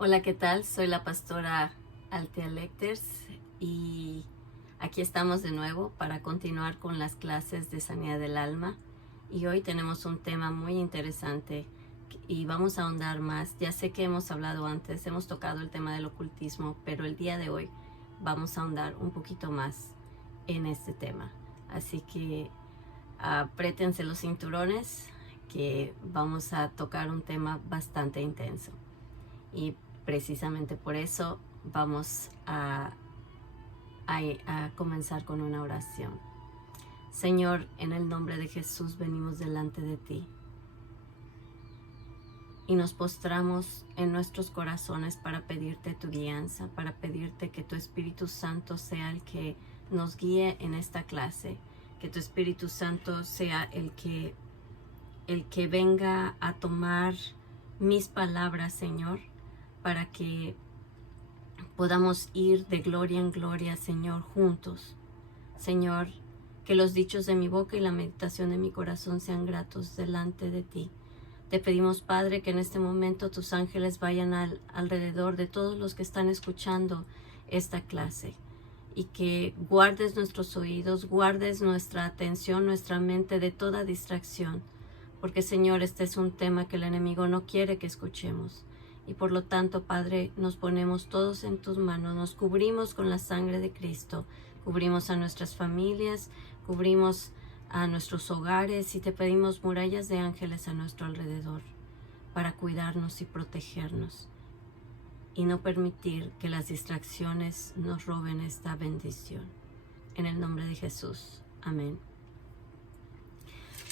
Hola, ¿qué tal? Soy la pastora Althea Lecters y aquí estamos de nuevo para continuar con las clases de sanidad del alma. Y hoy tenemos un tema muy interesante y vamos a ahondar más. Ya sé que hemos hablado antes, hemos tocado el tema del ocultismo, pero el día de hoy vamos a ahondar un poquito más en este tema. Así que apriétense los cinturones, que vamos a tocar un tema bastante intenso. Y precisamente por eso vamos a comenzar con una oración. Señor, en el nombre de Jesús venimos delante de ti y nos postramos en nuestros corazones para pedirte tu guianza, para pedirte que tu Espíritu Santo sea el que nos guíe en esta clase, que tu Espíritu Santo sea el que venga a tomar mis palabras, Señor, para que podamos ir de gloria en gloria, Señor, juntos. Señor, que los dichos de mi boca y la meditación de mi corazón sean gratos delante de ti. Te pedimos, Padre, que en este momento tus ángeles vayan alrededor de todos los que están escuchando esta clase y que guardes nuestros oídos, guardes nuestra atención, nuestra mente de toda distracción, porque, Señor, este es un tema que el enemigo no quiere que escuchemos. Y por lo tanto, Padre, nos ponemos todos en tus manos, nos cubrimos con la sangre de Cristo, cubrimos a nuestras familias, cubrimos a nuestros hogares y te pedimos murallas de ángeles a nuestro alrededor para cuidarnos y protegernos y no permitir que las distracciones nos roben esta bendición. En el nombre de Jesús. Amén.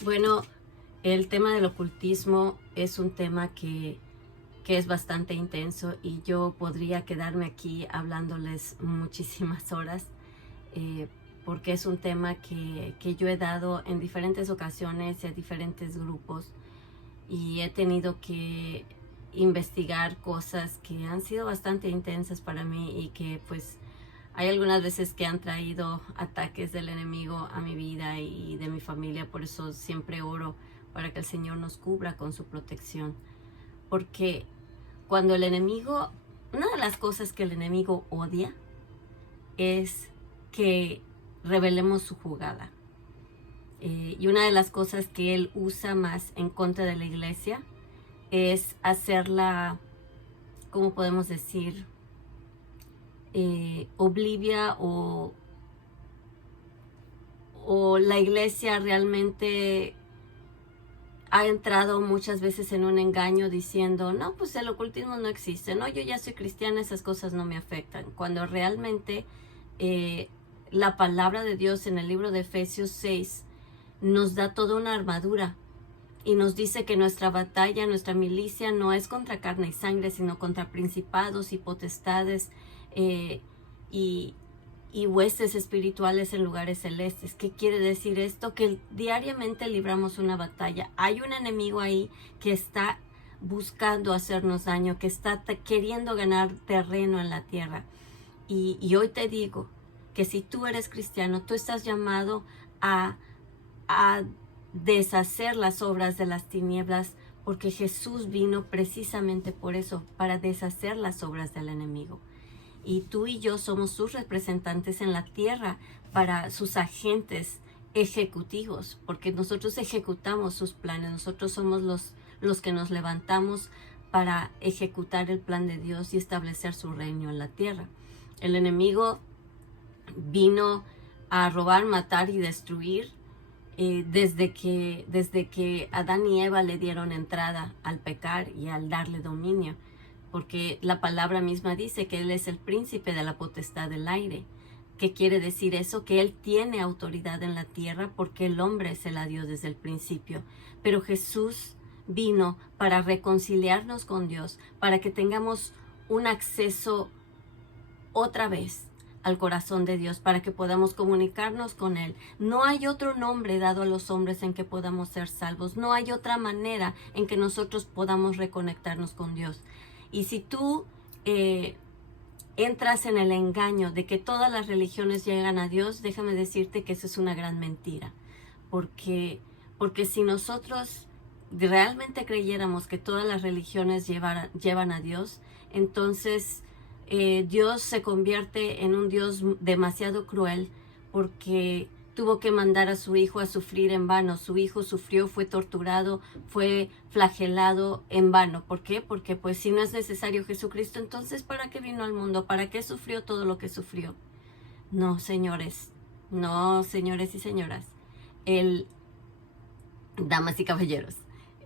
Bueno, el tema del ocultismo es un tema que es bastante intenso y yo podría quedarme aquí hablándoles muchísimas horas porque es un tema que yo he dado en diferentes ocasiones y a diferentes grupos y he tenido que investigar cosas que han sido bastante intensas para mí y que pues hay algunas veces que han traído ataques del enemigo a mi vida y de mi familia. Por eso siempre oro para que el Señor nos cubra con su protección, porque cuando el enemigo, una de las cosas que el enemigo odia es que revelemos su jugada. Y una de las cosas que él usa más en contra de la iglesia es hacerla, ¿cómo podemos decir? Oblivia o la iglesia realmente ha entrado muchas veces en un engaño diciendo, no, pues el ocultismo no existe, no, yo ya soy cristiana, esas cosas no me afectan, cuando realmente la palabra de Dios en el libro de Efesios 6 nos da toda una armadura y nos dice que nuestra batalla, nuestra milicia no es contra carne y sangre, sino contra principados y potestades y huestes espirituales en lugares celestes. ¿Qué quiere decir esto? Que diariamente libramos una batalla. Hay un enemigo ahí que está buscando hacernos daño, que está queriendo ganar terreno en la tierra. Y hoy te digo que si tú eres cristiano, tú estás llamado a deshacer las obras de las tinieblas, porque Jesús vino precisamente por eso, para deshacer las obras del enemigo. Y tú y yo somos sus representantes en la tierra, para sus agentes ejecutivos, porque nosotros ejecutamos sus planes, nosotros somos los que nos levantamos para ejecutar el plan de Dios y establecer su reino en la tierra. El enemigo vino a robar, matar y destruir desde que Adán y Eva le dieron entrada al pecar y al darle dominio, porque la palabra misma dice que Él es el príncipe de la potestad del aire. ¿Qué quiere decir eso? Que Él tiene autoridad en la tierra porque el hombre se la dio desde el principio. Pero Jesús vino para reconciliarnos con Dios, para que tengamos un acceso otra vez al corazón de Dios, para que podamos comunicarnos con Él. No hay otro nombre dado a los hombres en que podamos ser salvos. No hay otra manera en que nosotros podamos reconectarnos con Dios. Y si tú entras en el engaño de que todas las religiones llegan a Dios, déjame decirte que eso es una gran mentira. Porque si nosotros realmente creyéramos que todas las religiones llevan a Dios, entonces Dios se convierte en un Dios demasiado cruel porque tuvo que mandar a su hijo a sufrir en vano. Su hijo sufrió, fue torturado, fue flagelado en vano. ¿Por qué? Porque pues si no es necesario Jesucristo, entonces ¿para qué vino al mundo? ¿Para qué sufrió todo lo que sufrió? No, señores y señoras, damas y caballeros,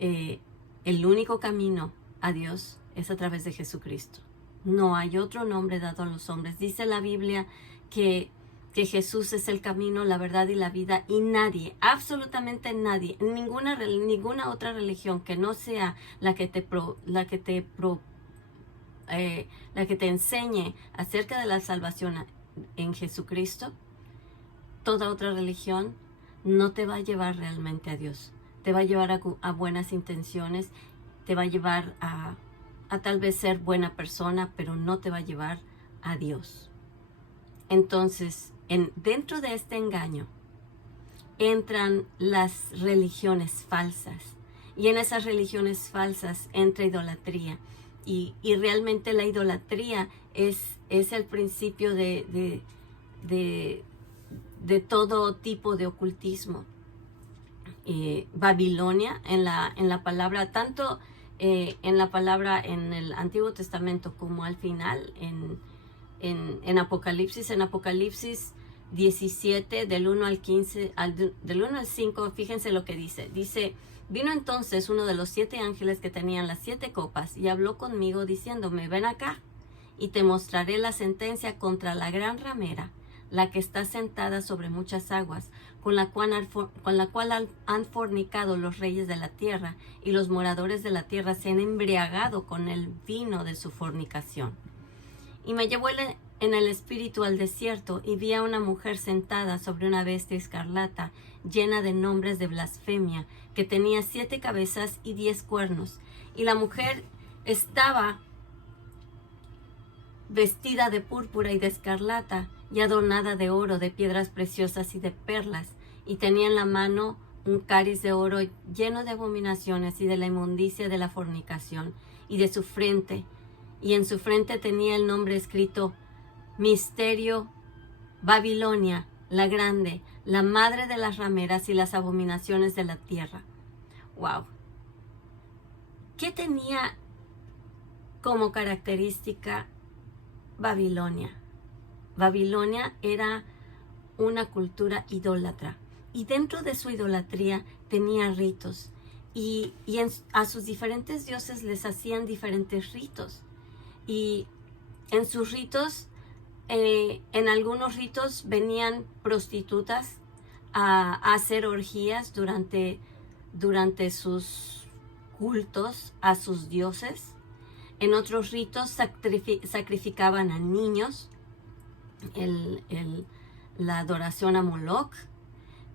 el único camino a Dios es a través de Jesucristo. No hay otro nombre dado a los hombres. Dice la Biblia que Jesús es el camino, la verdad y la vida, y nadie, absolutamente nadie, ninguna otra religión que no sea la que te enseñe acerca de la salvación en Jesucristo, toda otra religión no te va a llevar realmente a Dios. Te va a llevar a buenas intenciones, te va a llevar a tal vez ser buena persona, pero no te va a llevar a Dios. Entonces, dentro de este engaño entran las religiones falsas, y en esas religiones falsas entra idolatría, y realmente la idolatría es el principio de todo tipo de ocultismo. Babilonia, en la palabra, tanto en la palabra en el Antiguo Testamento como al final en Apocalipsis 17, del 1 al 15, del 1 al 5, fíjense lo que dice. Dice: vino entonces uno de los 7 ángeles que tenían las 7 copas y habló conmigo diciéndome: ven acá y te mostraré la sentencia contra la gran ramera, la que está sentada sobre muchas aguas, con la cual han fornicado los reyes de la tierra, y los moradores de la tierra se han embriagado con el vino de su fornicación. Y me llevó en el espíritu al desierto, y vi a una mujer sentada sobre una bestia escarlata, llena de nombres de blasfemia, que tenía 7 cabezas y 10 cuernos. Y la mujer estaba vestida de púrpura y de escarlata, y adornada de oro, de piedras preciosas y de perlas, y tenía en la mano un cáliz de oro lleno de abominaciones y de la inmundicia de la fornicación, y en su frente tenía el nombre escrito: Misterio, Babilonia, la grande, la madre de las rameras y las abominaciones de la tierra. ¡Wow! ¿Qué tenía como característica Babilonia? Babilonia era una cultura idólatra, y dentro de su idolatría tenía ritos, y a sus diferentes dioses les hacían diferentes ritos, y en sus ritos, en algunos ritos venían prostitutas a hacer orgías durante sus cultos a sus dioses. En otros ritos sacrificaban a niños, la adoración a Moloch.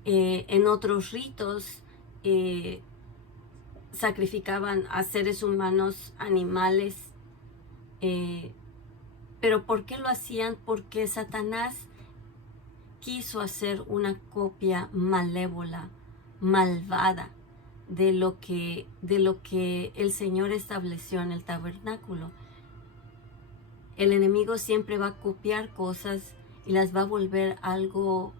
En otros ritos sacrificaban a seres humanos, animales. Pero ¿por qué lo hacían? Porque Satanás quiso hacer una copia malévola, malvada, de lo que el Señor estableció en el tabernáculo. El enemigo siempre va a copiar cosas y las va a volver algo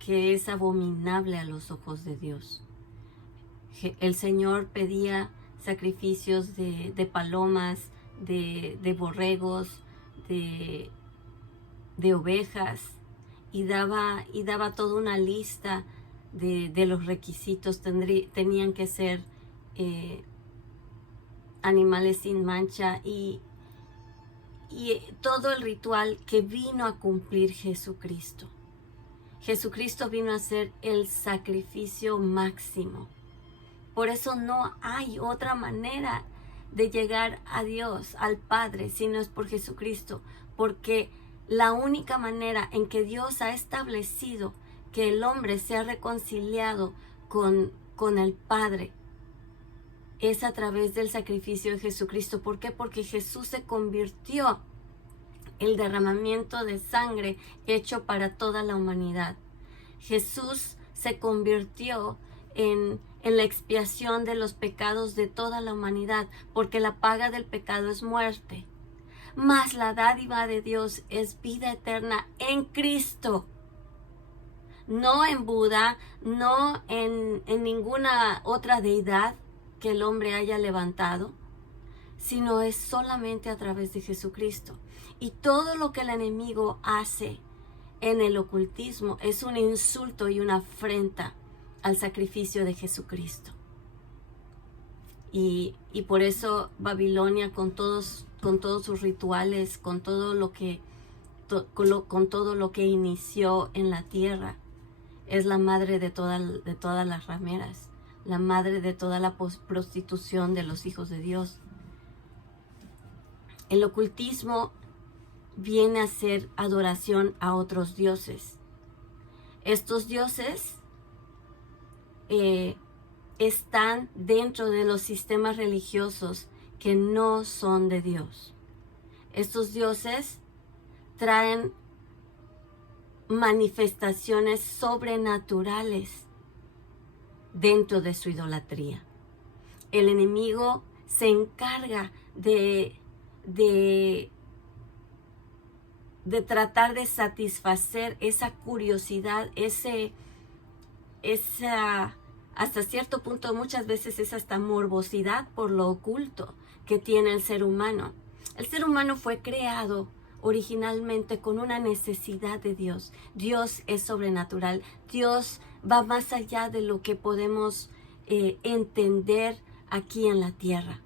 que es abominable a los ojos de Dios. El Señor pedía sacrificios de palomas, de borregos, de ovejas, y daba toda una lista de los requisitos. Tenían que ser animales sin mancha, y todo el ritual que vino a cumplir Jesucristo. Jesucristo vino a ser el sacrificio máximo. Por eso no hay otra manera de llegar a Dios, al Padre, si no es por Jesucristo, porque la única manera en que Dios ha establecido que el hombre sea reconciliado con el Padre es a través del sacrificio de Jesucristo. ¿Por qué? Porque Jesús se convirtió el derramamiento de sangre hecho para toda la humanidad. Jesús se convirtió en en la expiación de los pecados de toda la humanidad, porque la paga del pecado es muerte. Mas la dádiva de Dios es vida eterna en Cristo. No en Buda, no en ninguna otra deidad que el hombre haya levantado, sino es solamente a través de Jesucristo. Y todo lo que el enemigo hace en el ocultismo es un insulto y una afrenta al sacrificio de Jesucristo. Y por eso Babilonia, con todos sus rituales, con todo lo que inició en la tierra, es la madre de todas las rameras, la madre de toda la prostitución de los hijos de Dios. El ocultismo viene a ser adoración a otros dioses. Estos dioses están dentro de los sistemas religiosos que no son de Dios. Estos dioses traen manifestaciones sobrenaturales dentro de su idolatría. El enemigo se encarga de tratar de satisfacer esa curiosidad, esa hasta cierto punto muchas veces es hasta morbosidad por lo oculto que tiene el ser humano. El ser humano fue creado originalmente con una necesidad de Dios. Dios es sobrenatural. Dios va más allá de lo que podemos entender aquí en la tierra.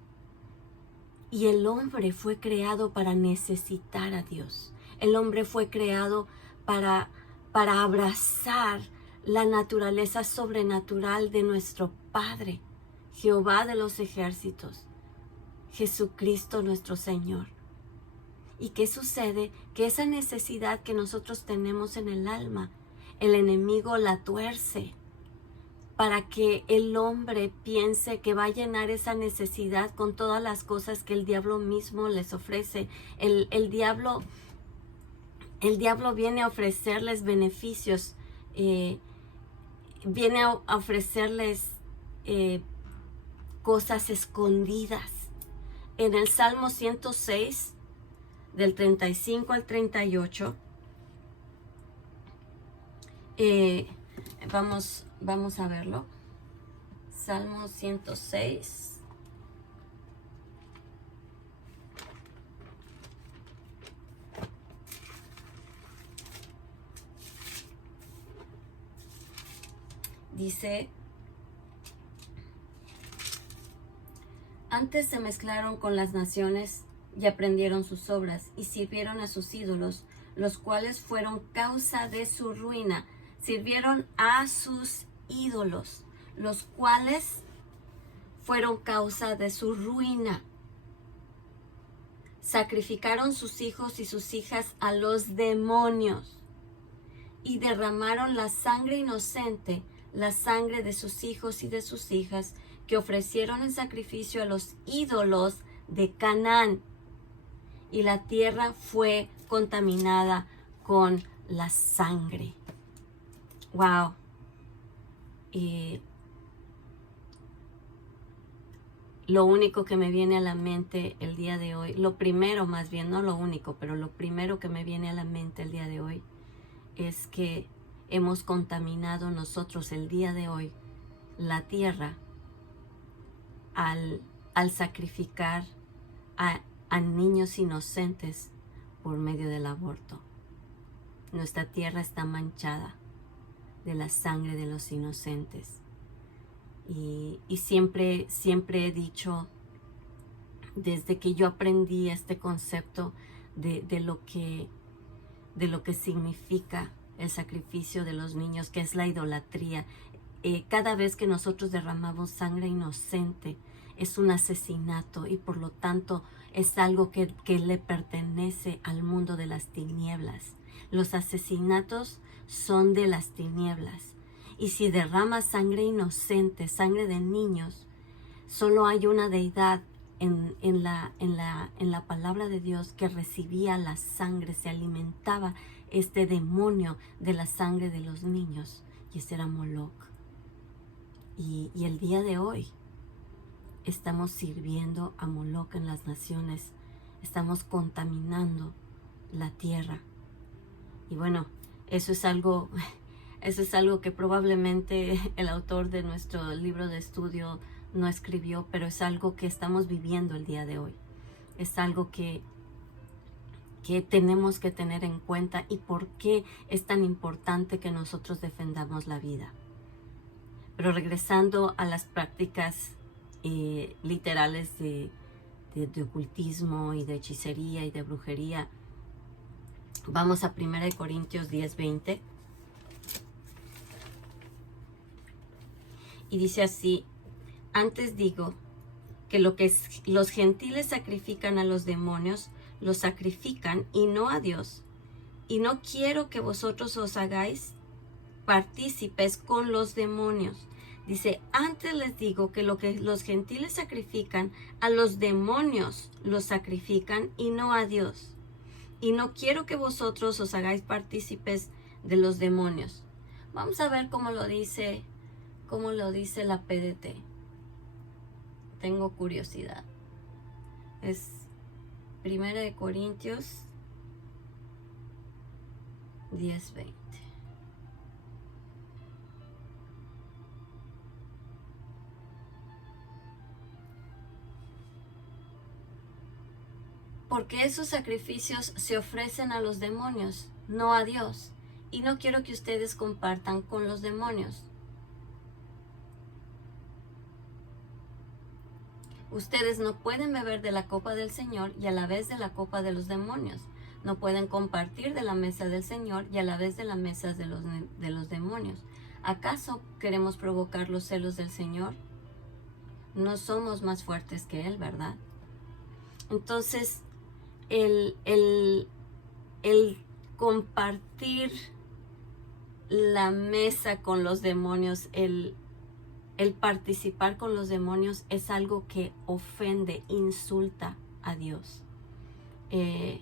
Y el hombre fue creado para necesitar a Dios. El hombre fue creado para abrazar la naturaleza sobrenatural de nuestro Padre, Jehová de los ejércitos, Jesucristo nuestro Señor. ¿Y qué sucede? Que esa necesidad que nosotros tenemos en el alma, el enemigo la tuerce para que el hombre piense que va a llenar esa necesidad con todas las cosas que el diablo mismo les ofrece. El diablo viene a ofrecerles beneficios, viene a ofrecerles cosas escondidas. En el Salmo 106, del 35 al 38, vamos a verlo. Salmo 106. Dice: antes se mezclaron con las naciones y aprendieron sus obras y sirvieron a sus ídolos, los cuales fueron causa de su ruina. Sirvieron a sus ídolos, los cuales fueron causa de su ruina. Sacrificaron sus hijos y sus hijas a los demonios y derramaron la sangre inocente, la sangre de sus hijos y de sus hijas, que ofrecieron en sacrificio a los ídolos de Canaán. Y la tierra fue contaminada con la sangre. Wow. Lo único que me viene a la mente el día de hoy, lo primero más bien, no lo único, pero lo primero que me viene a la mente el día de hoy es que hemos contaminado nosotros el día de hoy la tierra al sacrificar a niños inocentes por medio del aborto. Nuestra tierra está manchada de la sangre de los inocentes. Y siempre he dicho, desde que yo aprendí este concepto de lo que significa el sacrificio de los niños, que es la idolatría, cada vez que nosotros derramamos sangre inocente, es un asesinato y por lo tanto es algo que le pertenece al mundo de las tinieblas. Los asesinatos son de las tinieblas. Y si derramas sangre inocente, sangre de niños, solo hay una deidad en la palabra de Dios que recibía la sangre, se alimentaba este demonio de la sangre de los niños, y ese era Moloch. Y el día de hoy estamos sirviendo a Moloch en las naciones, estamos contaminando la tierra. Y bueno, eso es algo que probablemente el autor de nuestro libro de estudio no escribió, pero es algo que estamos viviendo el día de hoy. Es algo que tenemos que tener en cuenta y por qué es tan importante que nosotros defendamos la vida. Pero regresando a las prácticas literales de ocultismo y de hechicería y de brujería, vamos a 1 Corintios 10:20. Y dice así: antes digo que lo que los gentiles sacrifican a los demonios, los sacrifican y no a Dios. Y no quiero que vosotros os hagáis partícipes con los demonios. Dice, antes les digo que lo que los gentiles sacrifican a los demonios, los sacrifican y no a Dios. Y no quiero que vosotros os hagáis partícipes de los demonios. Vamos a ver cómo lo dice la PDT. Tengo curiosidad. Es 1 Corintios 10:20. Porque esos sacrificios se ofrecen a los demonios, no a Dios. Y no quiero que ustedes compartan con los demonios. Ustedes no pueden beber de la copa del Señor y a la vez de la copa de los demonios. No pueden compartir de la mesa del Señor y a la vez de la mesa de los demonios. ¿Acaso queremos provocar los celos del Señor? No somos más fuertes que Él, ¿verdad? Entonces, el compartir la mesa con los demonios, el participar con los demonios es algo que ofende, insulta a Dios. En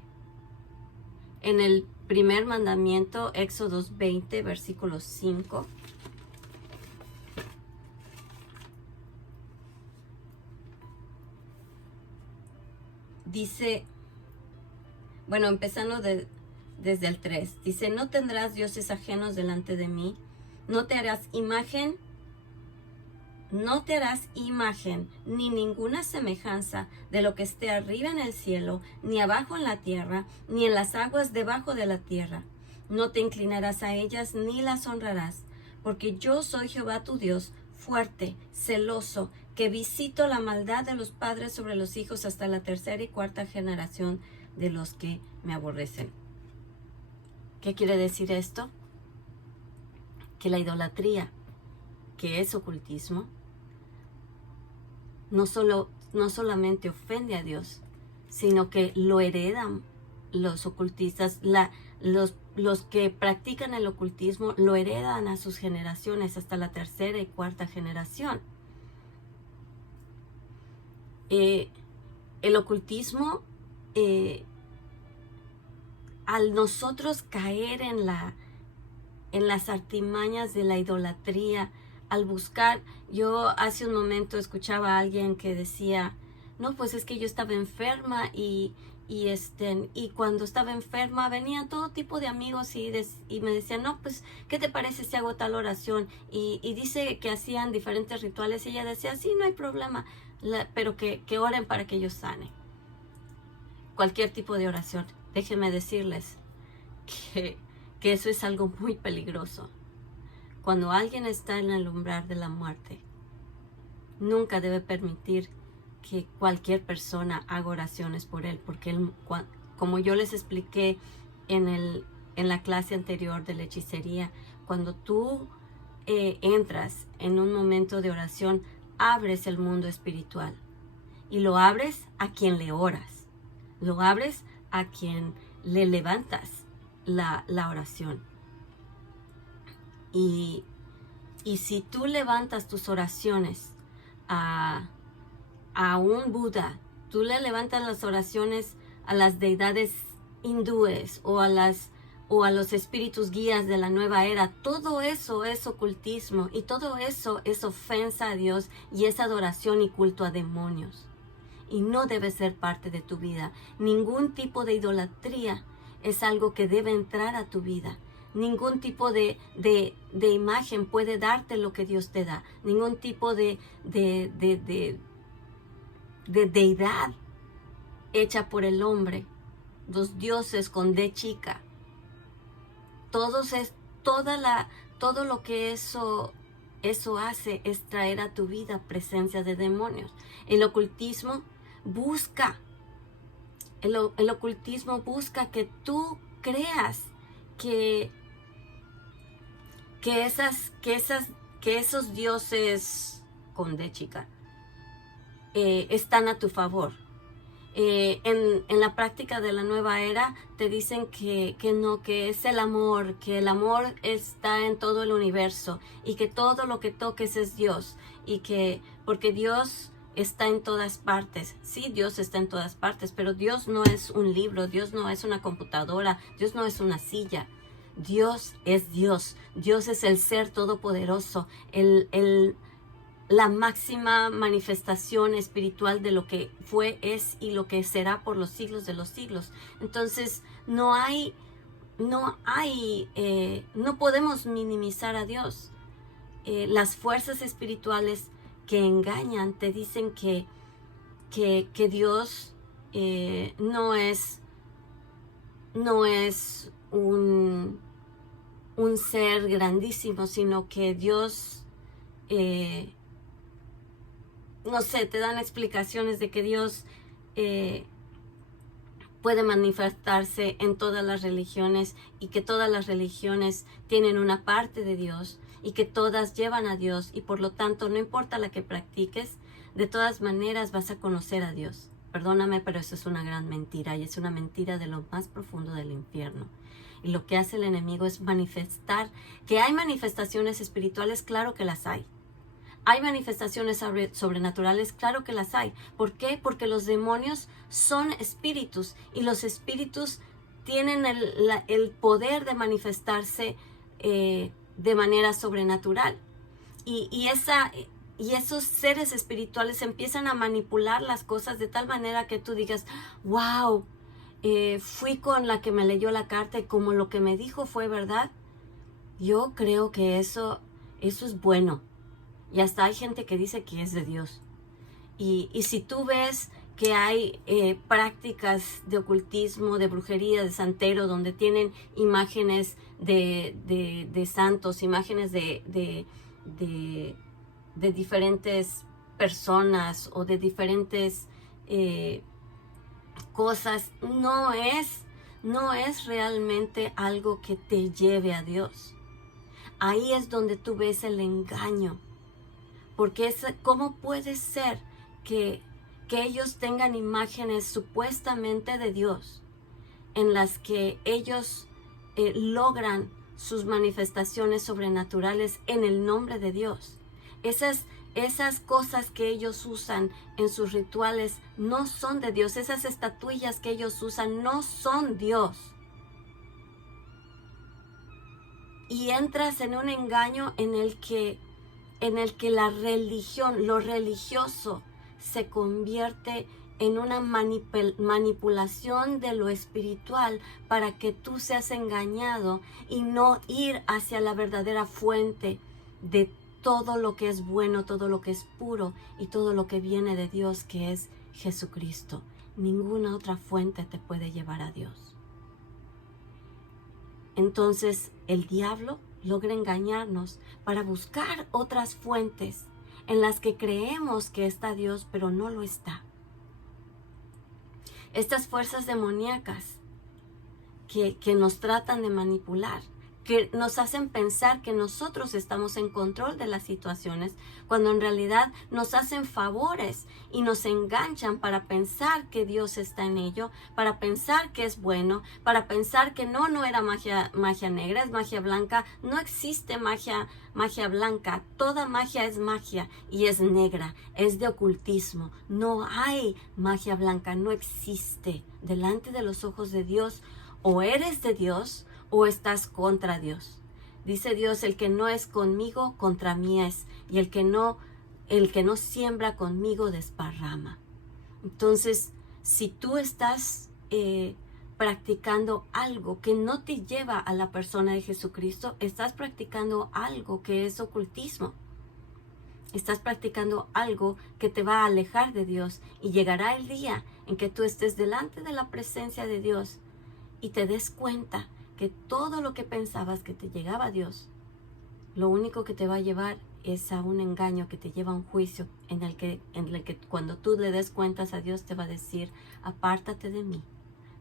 el primer mandamiento, Éxodo 20, versículo 5, dice, bueno, empezando desde el 3, dice, no tendrás dioses ajenos delante de mí, no te harás imagen ni ninguna semejanza de lo que esté arriba en el cielo, ni abajo en la tierra, ni en las aguas debajo de la tierra. No te inclinarás a ellas ni las honrarás, porque yo soy Jehová tu Dios, fuerte, celoso, que visito la maldad de los padres sobre los hijos hasta la tercera y cuarta generación de los que me aborrecen. ¿Qué quiere decir esto? Que la idolatría, que es ocultismo, no solamente ofende a Dios, sino que lo heredan los ocultistas, los que practican el ocultismo lo heredan a sus generaciones hasta la tercera y cuarta generación. El ocultismo, al nosotros caer en las artimañas de la idolatría, al buscar, yo hace un momento escuchaba a alguien que decía, no, pues es que yo estaba enferma y cuando estaba enferma venía todo tipo de amigos y me decían, no, pues, ¿qué te parece si hago tal oración? Y dice que hacían diferentes rituales y ella decía, sí, no hay problema, pero que oren para que ellos sanen. Cualquier tipo de oración. Déjenme decirles que eso es algo muy peligroso. Cuando alguien está en el umbral de la muerte, nunca debe permitir que cualquier persona haga oraciones por él, porque él, como yo les expliqué en la clase anterior de la hechicería, cuando tú entras en un momento de oración, abres el mundo espiritual y lo abres a quien le oras, lo abres a quien le levantas la oración. Y si tú levantas tus oraciones a un Buda, tú le levantas las oraciones a las deidades hindúes o a las o a los espíritus guías de la nueva era. Todo eso es ocultismo y todo eso es ofensa a Dios y es adoración y culto a demonios. Y no debe ser parte de tu vida. Ningún tipo de idolatría es algo que debe entrar a tu vida. Ningún tipo de imagen puede darte lo que Dios te da. Ningún tipo de deidad hecha por el hombre. Los dioses con D chica. Todo lo que eso hace es traer a tu vida presencia de demonios. El ocultismo busca que tú creas que esos dioses con D chica están a tu favor. En la práctica de la nueva era te dicen que no, que es el amor, que el amor está en todo el universo y que todo lo que toques es Dios, y que porque Dios está en todas partes. Sí, Dios está en todas partes, pero Dios no es un libro, Dios no es una computadora, Dios no es una silla. Dios es Dios. Dios es el ser todopoderoso, la máxima manifestación espiritual de lo que fue, es y lo que será por los siglos de los siglos. Entonces no podemos minimizar a Dios. Las fuerzas espirituales que engañan te dicen que Dios no es un ser grandísimo, sino que Dios no sé, te dan explicaciones de que Dios puede manifestarse en todas las religiones y que todas las religiones tienen una parte de Dios y que todas llevan a Dios, y por lo tanto no importa la que practiques, de todas maneras vas a conocer a Dios. Perdóname, pero eso es una gran mentira, y es una mentira de lo más profundo del infierno. Y lo que hace el enemigo es manifestar que hay manifestaciones espirituales, claro que las hay. ¿Hay manifestaciones sobrenaturales? Claro que las hay. ¿Por qué? Porque los demonios son espíritus y los espíritus tienen el poder de manifestarse de manera sobrenatural. Y esos seres espirituales empiezan a manipular las cosas de tal manera que tú digas, wow, fui con la que me leyó la carta y como lo que me dijo fue verdad. Yo creo que eso es bueno. Y hasta hay gente que dice que es de Dios. Y si tú ves que hay prácticas de ocultismo, de brujería, de santero, donde tienen imágenes de santos, imágenes de diferentes personas o de diferentes cosas, no es realmente algo que te lleve a Dios. Ahí es donde tú ves el engaño. Porque ¿cómo puede ser que ellos tengan imágenes supuestamente de Dios en las que ellos logran sus manifestaciones sobrenaturales en el nombre de Dios? Esas cosas que ellos usan en sus rituales no son de Dios. Esas estatuillas que ellos usan no son Dios. Y entras en un engaño en el que la religión, lo religioso, se convierte en una manipulación de lo espiritual para que tú seas engañado y no ir hacia la verdadera fuente de todo lo que es bueno, todo lo que es puro y todo lo que viene de Dios, que es Jesucristo. Ninguna otra fuente te puede llevar a Dios. Entonces el diablo logra engañarnos para buscar otras fuentes en las que creemos que está Dios, pero no lo está. Estas fuerzas demoníacas que nos tratan de manipular, que nos hacen pensar que nosotros estamos en control de las situaciones, cuando en realidad nos hacen favores y nos enganchan para pensar que Dios está en ello, para pensar que es bueno, para pensar que no era magia negra, es magia blanca. No existe magia blanca, toda magia es magia y es negra, es de ocultismo. No hay magia blanca, no existe. Delante de los ojos de Dios, o eres de Dios o estás contra Dios. Dice Dios, el que no es conmigo, contra mí es, y el que no siembra conmigo, desparrama. Entonces, si tú estás practicando algo que no te lleva a la persona de Jesucristo, estás practicando algo que es ocultismo. Estás practicando algo que te va a alejar de Dios, y llegará el día en que tú estés delante de la presencia de Dios y te des cuenta que todo lo que pensabas que te llegaba a Dios, lo único que te va a llevar es a un engaño que te lleva a un juicio en el que cuando tú le des cuentas a Dios te va a decir: apártate de mí,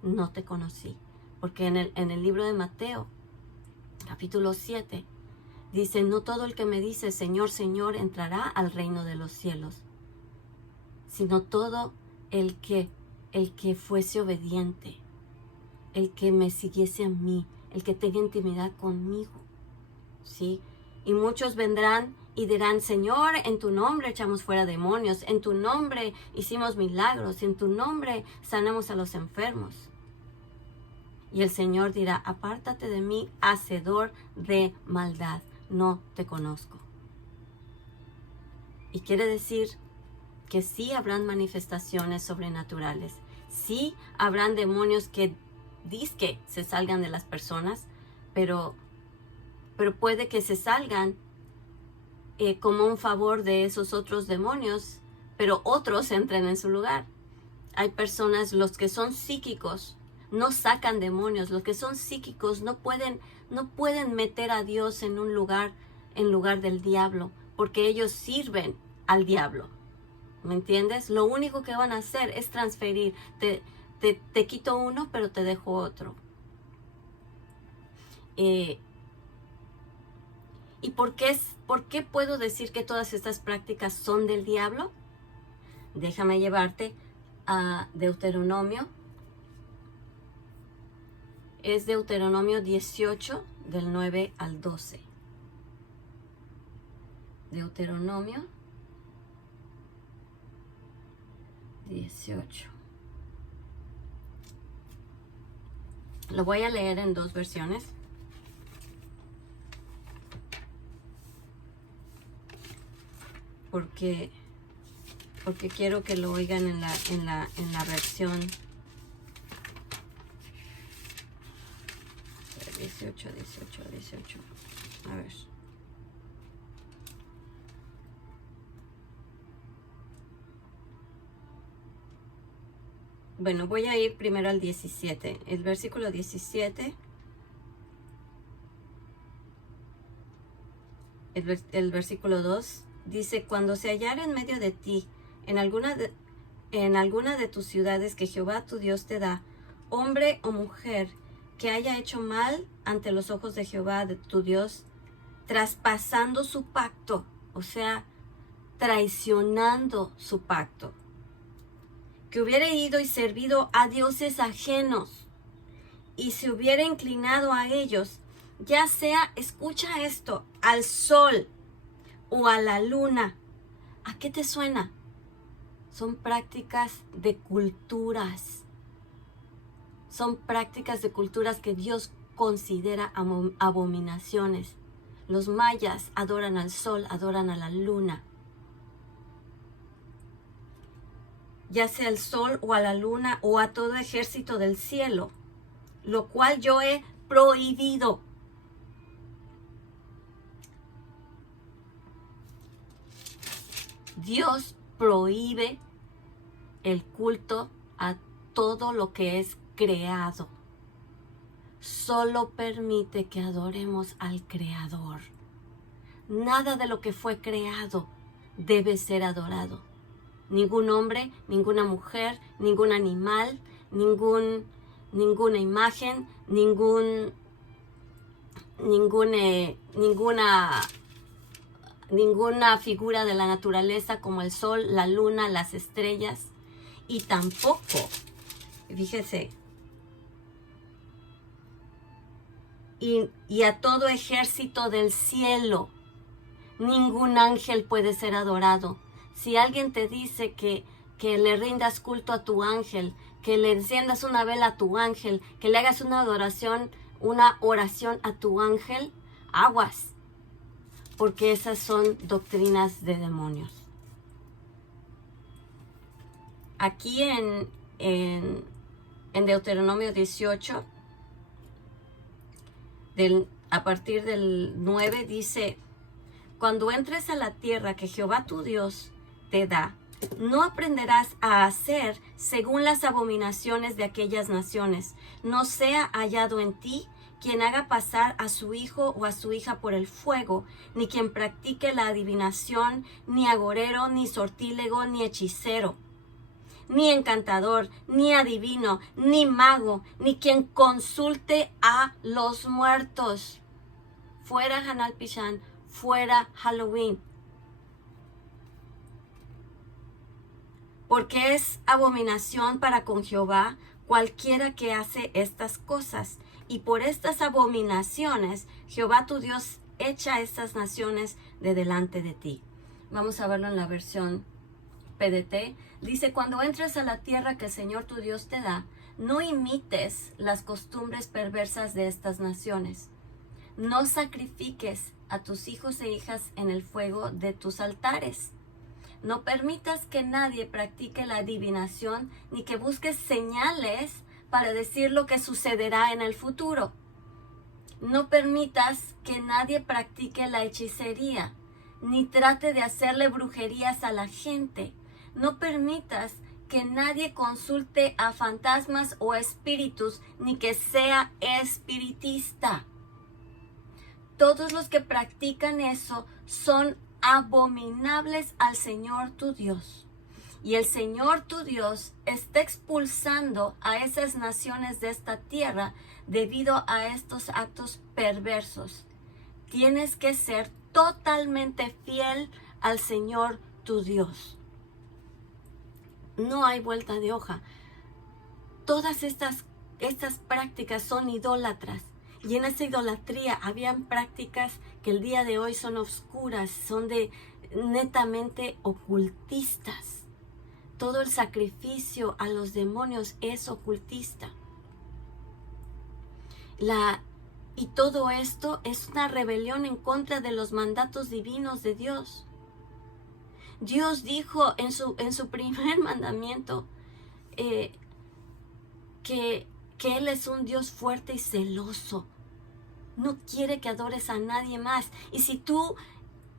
no te conocí. Porque en el libro de Mateo, capítulo 7, dice: no todo el que me dice Señor, Señor entrará al reino de los cielos, sino todo el que fuese obediente, el que me siguiese a mí, el que tenga intimidad conmigo, ¿sí? Y muchos vendrán y dirán: Señor, en tu nombre echamos fuera demonios, en tu nombre hicimos milagros, en tu nombre sanamos a los enfermos. Y el Señor dirá: apártate de mí, hacedor de maldad, no te conozco. Y quiere decir que sí habrán manifestaciones sobrenaturales, sí habrán demonios que dizque se salgan de las personas, pero puede que se salgan como un favor de esos otros demonios, pero otros entren en su lugar. Hay personas, los que son psíquicos, no sacan demonios. Los que son psíquicos no pueden meter a Dios en un lugar, en lugar del diablo, porque ellos sirven al diablo. ¿Me entiendes? Lo único que van a hacer es transferir. Te quito uno, pero te dejo otro. ¿Y por qué puedo decir que todas estas prácticas son del diablo? Déjame llevarte a Deuteronomio. Es Deuteronomio 18, del 9 al 12. Deuteronomio 18. Lo voy a leer en dos versiones. Porque quiero que lo oigan en la versión 18. A ver. Bueno, voy a ir primero al 17. El versículo 17. El versículo 2 dice: cuando se hallara en medio de ti, en alguna de tus ciudades que Jehová tu Dios te da, hombre o mujer que haya hecho mal ante los ojos de Jehová de tu Dios, traspasando su pacto, o sea, traicionando su pacto, que hubiera ido y servido a dioses ajenos y se hubiera inclinado a ellos, ya sea, escucha esto, al sol o a la luna. ¿A qué te suena? Son prácticas de culturas. Son prácticas de culturas que Dios considera abominaciones. Los mayas adoran al sol, adoran a la luna. Ya sea al sol o a la luna o a todo ejército del cielo, lo cual yo he prohibido. Dios prohíbe el culto a todo lo que es creado. Solo permite que adoremos al Creador. Nada de lo que fue creado debe ser adorado. Ningún hombre, ninguna mujer, ningún animal, ninguna imagen, ninguna figura de la naturaleza como el sol, la luna, las estrellas, y tampoco, fíjese, y a todo ejército del cielo. Ningún ángel puede ser adorado. Si alguien te dice que le rindas culto a tu ángel, que le enciendas una vela a tu ángel, que le hagas una adoración una oración a tu ángel, aguas, porque esas son doctrinas de demonios. Aquí en Deuteronomio 18, a partir del 9 dice: cuando entres a la tierra que Jehová tu Dios te da, no aprenderás a hacer según las abominaciones de aquellas naciones. No sea hallado en ti quien haga pasar a su hijo o a su hija por el fuego, ni quien practique la adivinación, ni agorero, ni sortílego, ni hechicero, ni encantador, ni adivino, ni mago, ni quien consulte a los muertos. Fuera Hanal Pishan, fuera Halloween. Porque es abominación para con Jehová cualquiera que hace estas cosas. Y por estas abominaciones, Jehová tu Dios echa estas naciones de delante de ti. Vamos a verlo en la versión PDT. Dice: cuando entres a la tierra que el Señor tu Dios te da, no imites las costumbres perversas de estas naciones. No sacrifiques a tus hijos e hijas en el fuego de tus altares. No permitas que nadie practique la adivinación, ni que busques señales para decir lo que sucederá en el futuro. No permitas que nadie practique la hechicería, ni trate de hacerle brujerías a la gente. No permitas que nadie consulte a fantasmas o espíritus, ni que sea espiritista. Todos los que practican eso son abominables al Señor tu Dios. Y el Señor tu Dios está expulsando a esas naciones de esta tierra debido a estos actos perversos. Tienes que ser totalmente fiel al Señor tu Dios. No hay vuelta de hoja. Todas estas prácticas son idólatras. Y en esa idolatría habían prácticas que el día de hoy son oscuras, son netamente ocultistas. Todo el sacrificio a los demonios es ocultista. Y todo esto es una rebelión en contra de los mandatos divinos de Dios. Dios dijo en su primer mandamiento que Él es un Dios fuerte y celoso. No quiere que adores a nadie más. Y si tú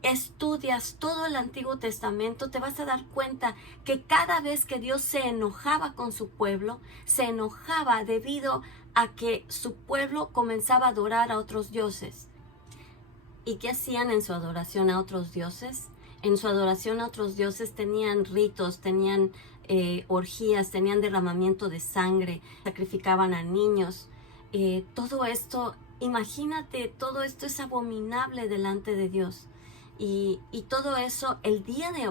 estudias todo el Antiguo Testamento, te vas a dar cuenta que cada vez que Dios se enojaba con su pueblo, se enojaba debido a que su pueblo comenzaba a adorar a otros dioses. ¿Y qué hacían en su adoración a otros dioses? En su adoración a otros dioses tenían ritos, tenían orgías, tenían derramamiento de sangre, sacrificaban a niños. Todo esto, imagínate, todo esto es abominable delante de Dios. Y todo eso, el día de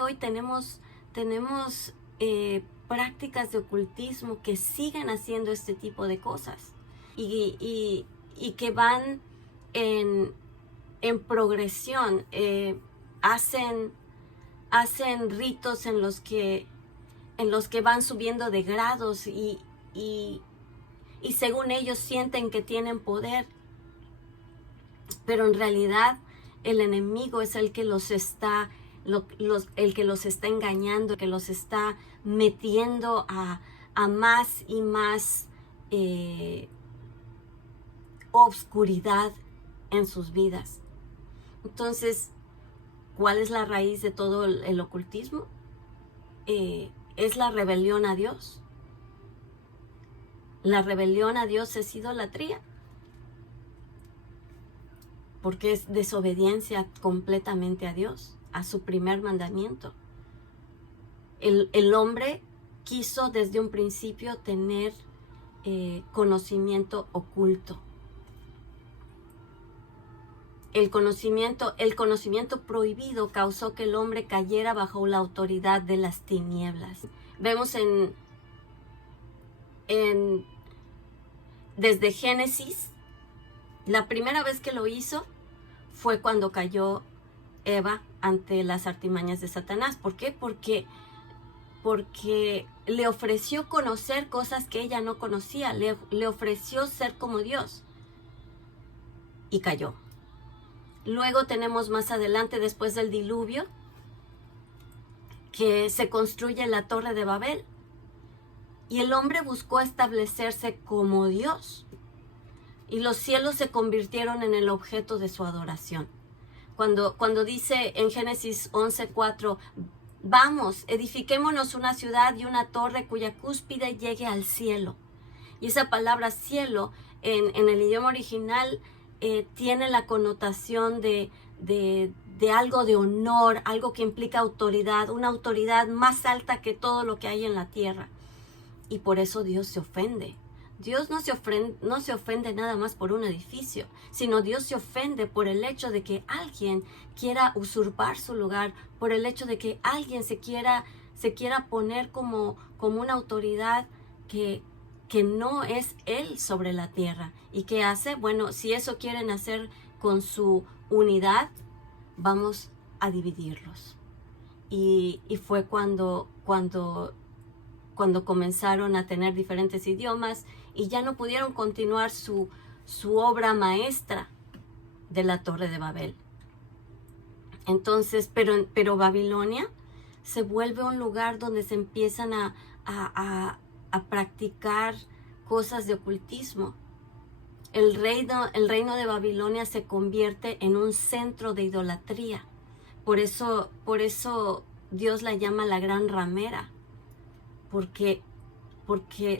hoy tenemos prácticas de ocultismo que siguen haciendo este tipo de cosas y que van en progresión. Hacen ritos en los que van subiendo de grados y según ellos sienten que tienen poder, pero en realidad el enemigo es el que los está engañando, el que los está metiendo a más y más obscuridad en sus vidas. Entonces, ¿cuál es la raíz de todo el ocultismo? Es la rebelión a Dios. La rebelión a Dios es idolatría, porque es desobediencia completamente a Dios, a su primer mandamiento. El hombre quiso desde un principio tener conocimiento oculto. El conocimiento prohibido causó que el hombre cayera bajo la autoridad de las tinieblas. Vemos desde Génesis, la primera vez que lo hizo fue cuando cayó Eva ante las artimañas de Satanás. ¿Por qué? Porque porque le ofreció conocer cosas que ella no conocía, le ofreció ser como Dios y cayó. Luego tenemos más adelante, después del diluvio, que se construye la Torre de Babel y el hombre buscó establecerse como Dios y los cielos se convirtieron en el objeto de su adoración. Cuando dice en Génesis 11:4, vamos, edifiquémonos una ciudad y una torre cuya cúspide llegue al cielo. Y esa palabra cielo en el idioma original tiene la connotación de algo de honor, algo que implica autoridad, una autoridad más alta que todo lo que hay en la tierra. Y por eso Dios se ofende. Dios no se ofende nada más por un edificio, sino Dios se ofende por el hecho de que alguien quiera usurpar su lugar, por el hecho de que alguien se quiera poner como una autoridad que no es Él sobre la tierra. ¿Y qué hace? Bueno, si eso quieren hacer con su unidad, vamos a dividirlos. Y fue cuando comenzaron a tener diferentes idiomas y ya no pudieron continuar su obra maestra de la Torre de Babel. Entonces, pero Babilonia se vuelve un lugar donde se empiezan a practicar cosas de ocultismo. El reino de Babilonia se convierte en un centro de idolatría. Por eso Dios la llama la gran ramera. Porque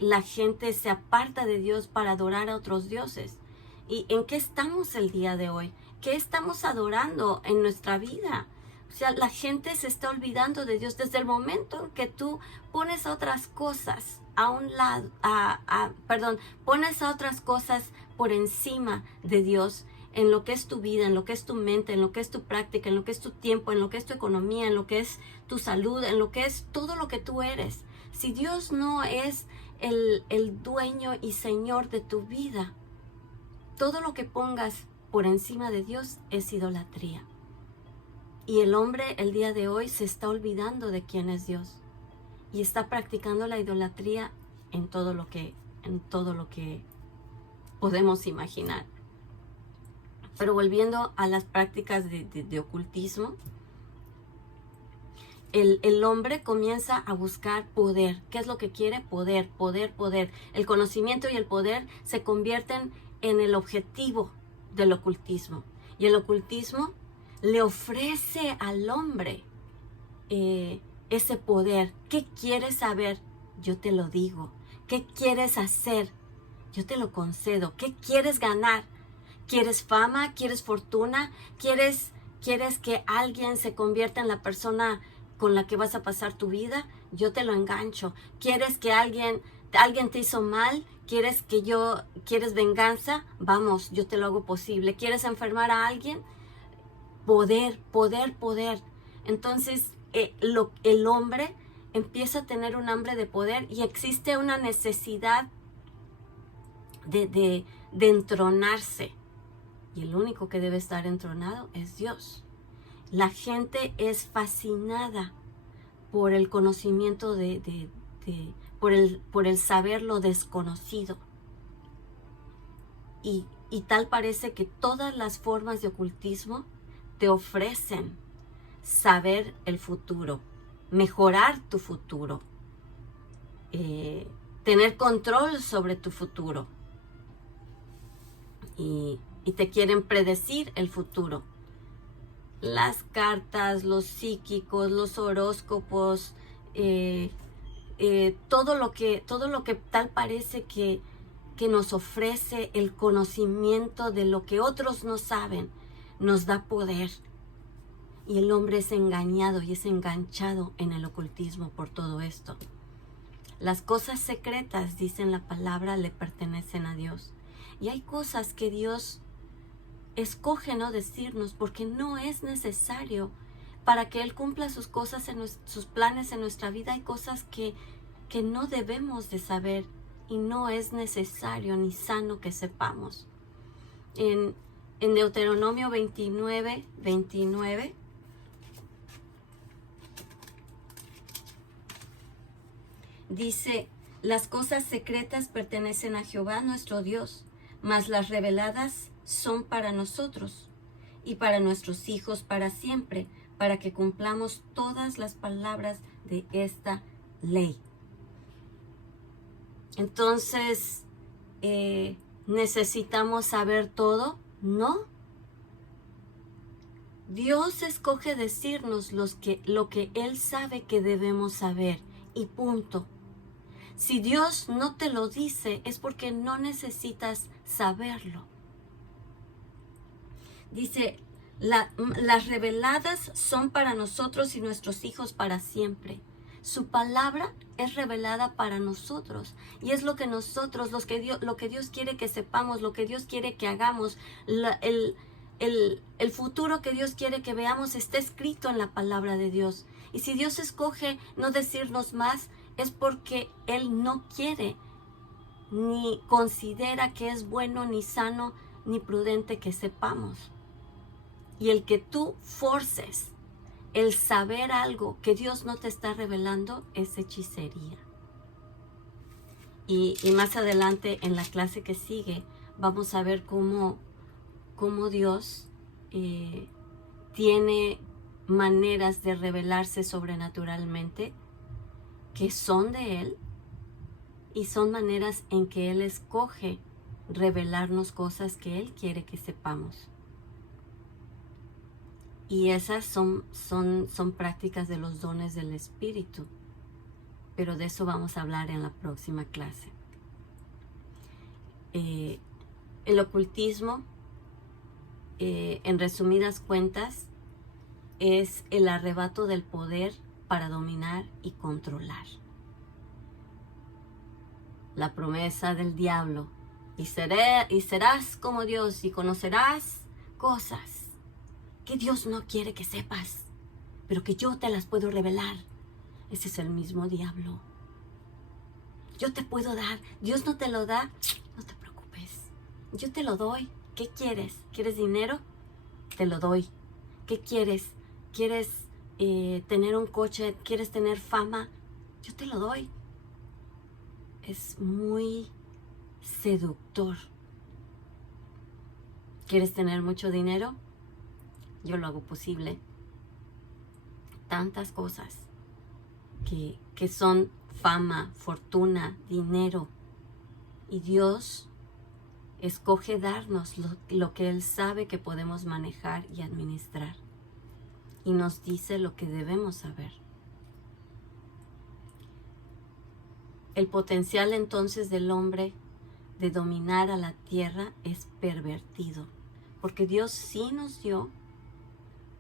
la gente se aparta de Dios para adorar a otros dioses. ¿Y en qué estamos el día de hoy? ¿Qué estamos adorando en nuestra vida? O sea, la gente se está olvidando de Dios desde el momento en que tú pones a otras cosas a un lado, pones a otras cosas por encima de Dios, en lo que es tu vida, en lo que es tu mente, en lo que es tu práctica, en lo que es tu tiempo, en lo que es tu economía, en lo que es tu salud, en lo que es todo lo que tú eres. Si Dios no es el dueño y señor de tu vida, todo lo que pongas por encima de Dios es idolatría. Y el hombre el día de hoy se está olvidando de quién es Dios y está practicando la idolatría en todo lo que podemos imaginar. Pero volviendo a las prácticas de ocultismo, el hombre comienza a buscar poder. ¿Qué es lo que quiere? Poder, poder, poder. El conocimiento y el poder se convierten en el objetivo del ocultismo. Y el ocultismo le ofrece al hombre ese poder. ¿Qué quieres saber? Yo te lo digo. ¿Qué quieres hacer? Yo te lo concedo. ¿Qué quieres ganar? ¿Quieres fama? ¿Quieres fortuna? ¿Quieres que alguien se convierta en la persona con la que vas a pasar tu vida? Yo te lo engancho. ¿Quieres que alguien te hizo mal? ¿Quieres venganza? Vamos, yo te lo hago posible. ¿Quieres enfermar a alguien? Poder, poder, poder. Entonces, el hombre empieza a tener un hambre de poder y existe una necesidad de entronarse. Y el único que debe estar entronado es Dios. La gente es fascinada por el conocimiento por el saber lo desconocido. Y tal parece que todas las formas de ocultismo te ofrecen saber el futuro, mejorar tu futuro, tener control sobre tu futuro. Y te quieren predecir el futuro. Las cartas, los psíquicos, los horóscopos, todo lo que tal parece que nos ofrece el conocimiento de lo que otros no saben, nos da poder. Y el hombre es engañado y es enganchado en el ocultismo por todo esto. Las cosas secretas, dice la palabra, le pertenecen a Dios. Y hay cosas que Dios escoge no decirnos porque no es necesario para que Él cumpla sus cosas, sus planes en nuestra vida. Hay cosas que no debemos de saber y no es necesario ni sano que sepamos. En Deuteronomio 29, Dice, las cosas secretas pertenecen a Jehová nuestro Dios, mas las reveladas son para nosotros y para nuestros hijos para siempre, para que cumplamos todas las palabras de esta ley. Entonces, ¿necesitamos saber todo? No. Dios escoge decirnos lo que Él sabe que debemos saber y punto. Si Dios no te lo dice es porque no necesitas saberlo. Dice, las reveladas son para nosotros y nuestros hijos para siempre. Su palabra es revelada para nosotros y es lo que nosotros, lo que Dios quiere que sepamos, lo que Dios quiere que hagamos, el futuro que Dios quiere que veamos está escrito en la palabra de Dios. Y si Dios escoge no decirnos más, es porque Él no quiere, ni considera que es bueno, ni sano, ni prudente que sepamos. Y el que tú forces el saber algo que Dios no te está revelando es hechicería. Y más adelante en la clase que sigue vamos a ver cómo Dios tiene maneras de revelarse sobrenaturalmente que son de Él y son maneras en que Él escoge revelarnos cosas que Él quiere que sepamos. Y esas son prácticas de los dones del Espíritu. Pero de eso vamos a hablar en la próxima clase. El ocultismo, en resumidas cuentas, es el arrebato del poder para dominar y controlar. La promesa del diablo, y serás como Dios y conocerás cosas que Dios no quiere que sepas, pero que yo te las puedo revelar. Ese es el mismo diablo. Yo te puedo dar, Dios no te lo da, no te preocupes. Yo te lo doy. ¿Qué quieres? ¿Quieres dinero? Te lo doy. ¿Qué quieres? ¿Quieres tener un coche? ¿Quieres tener fama? Yo te lo doy. Es muy seductor. ¿Quieres tener mucho dinero? Yo lo hago posible. Tantas cosas que son fama, fortuna, dinero. Y Dios escoge darnos lo que Él sabe que podemos manejar y administrar. Y nos dice lo que debemos saber. El potencial entonces del hombre de dominar a la tierra es pervertido. Porque Dios sí nos dio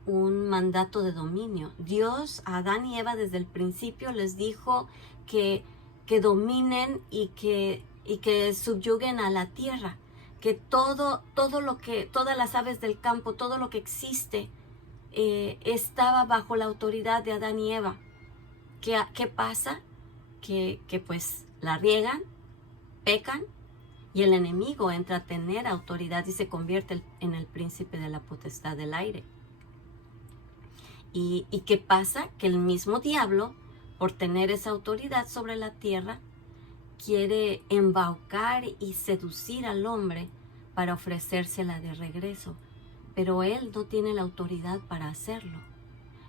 un mandato de dominio. Dios a Adán y Eva desde el principio les dijo que dominen y que subyuguen a la tierra, que todas las aves del campo, todo lo que existe estaba bajo la autoridad de Adán y Eva. ¿Qué pasa? Que pues la riegan, pecan y el enemigo entra a tener autoridad y se convierte en el príncipe de la potestad del aire. ¿Y qué pasa? Que el mismo diablo, por tener esa autoridad sobre la tierra, quiere embaucar y seducir al hombre para ofrecérsela de regreso. Pero él no tiene la autoridad para hacerlo.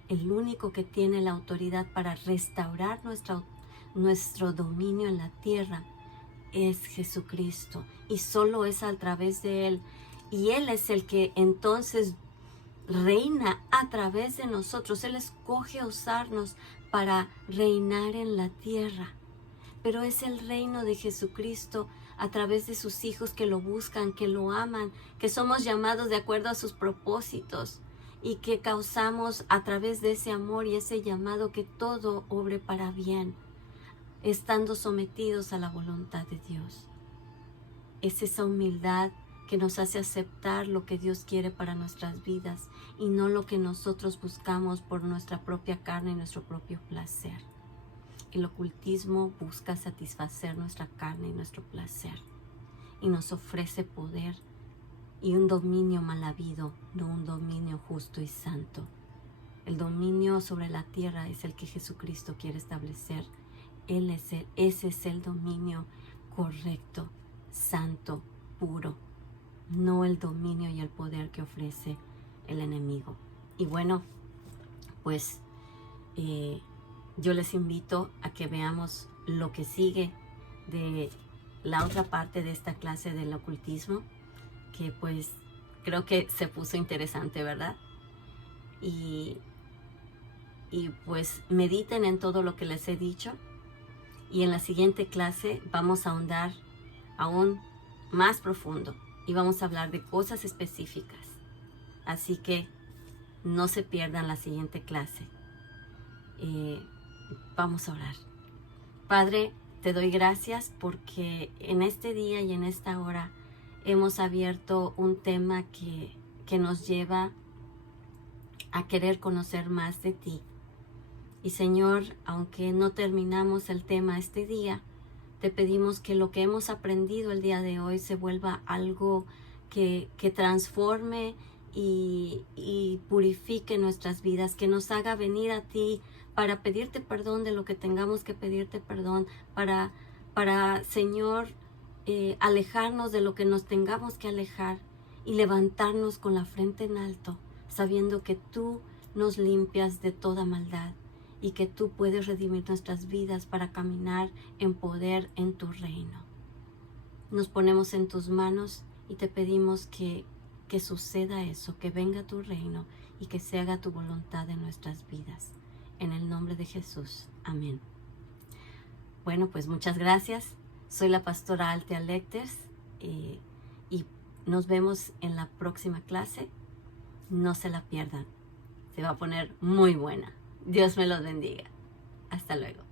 El único que tiene la autoridad para restaurar nuestro dominio en la tierra es Jesucristo. Y solo es a través de Él. Y Él es el que entonces reina a través de nosotros. Él escoge usarnos para reinar en la tierra. Pero es el reino de Jesucristo a través de sus hijos que lo buscan, que lo aman, que somos llamados de acuerdo a sus propósitos y que causamos a través de ese amor y ese llamado que todo obre para bien, estando sometidos a la voluntad de Dios. Es esa humildad que nos hace aceptar lo que Dios quiere para nuestras vidas y no lo que nosotros buscamos por nuestra propia carne y nuestro propio placer. El ocultismo busca satisfacer nuestra carne y nuestro placer y nos ofrece poder y un dominio mal habido, no un dominio justo y santo. El dominio sobre la tierra es el que Jesucristo quiere establecer ese es el dominio correcto, santo, puro, no el dominio y el poder que ofrece el enemigo. Y bueno, pues yo les invito a que veamos lo que sigue de la otra parte de esta clase del ocultismo, que pues creo que se puso interesante, ¿verdad? Y pues mediten en todo lo que les he dicho, y en la siguiente clase vamos a ahondar aún más profundo y vamos a hablar de cosas específicas. Así que no se pierdan la siguiente clase. Vamos a orar. Padre, te doy gracias porque en este día y en esta hora hemos abierto un tema que nos lleva a querer conocer más de ti. Y Señor, aunque no terminamos el tema este día, te pedimos que lo que hemos aprendido el día de hoy se vuelva algo que transforme y purifique nuestras vidas, que nos haga venir a ti para pedirte perdón de lo que tengamos que pedirte perdón, para Señor, alejarnos de lo que nos tengamos que alejar y levantarnos con la frente en alto, sabiendo que tú nos limpias de toda maldad y que tú puedes redimir nuestras vidas para caminar en poder en tu reino. Nos ponemos en tus manos y te pedimos que suceda eso, que venga tu reino y que se haga tu voluntad en nuestras vidas. En el nombre de Jesús. Amén. Bueno, pues muchas gracias. Soy la pastora Althea Lecters y nos vemos en la próxima clase. No se la pierdan. Se va a poner muy buena. Dios me los bendiga. Hasta luego.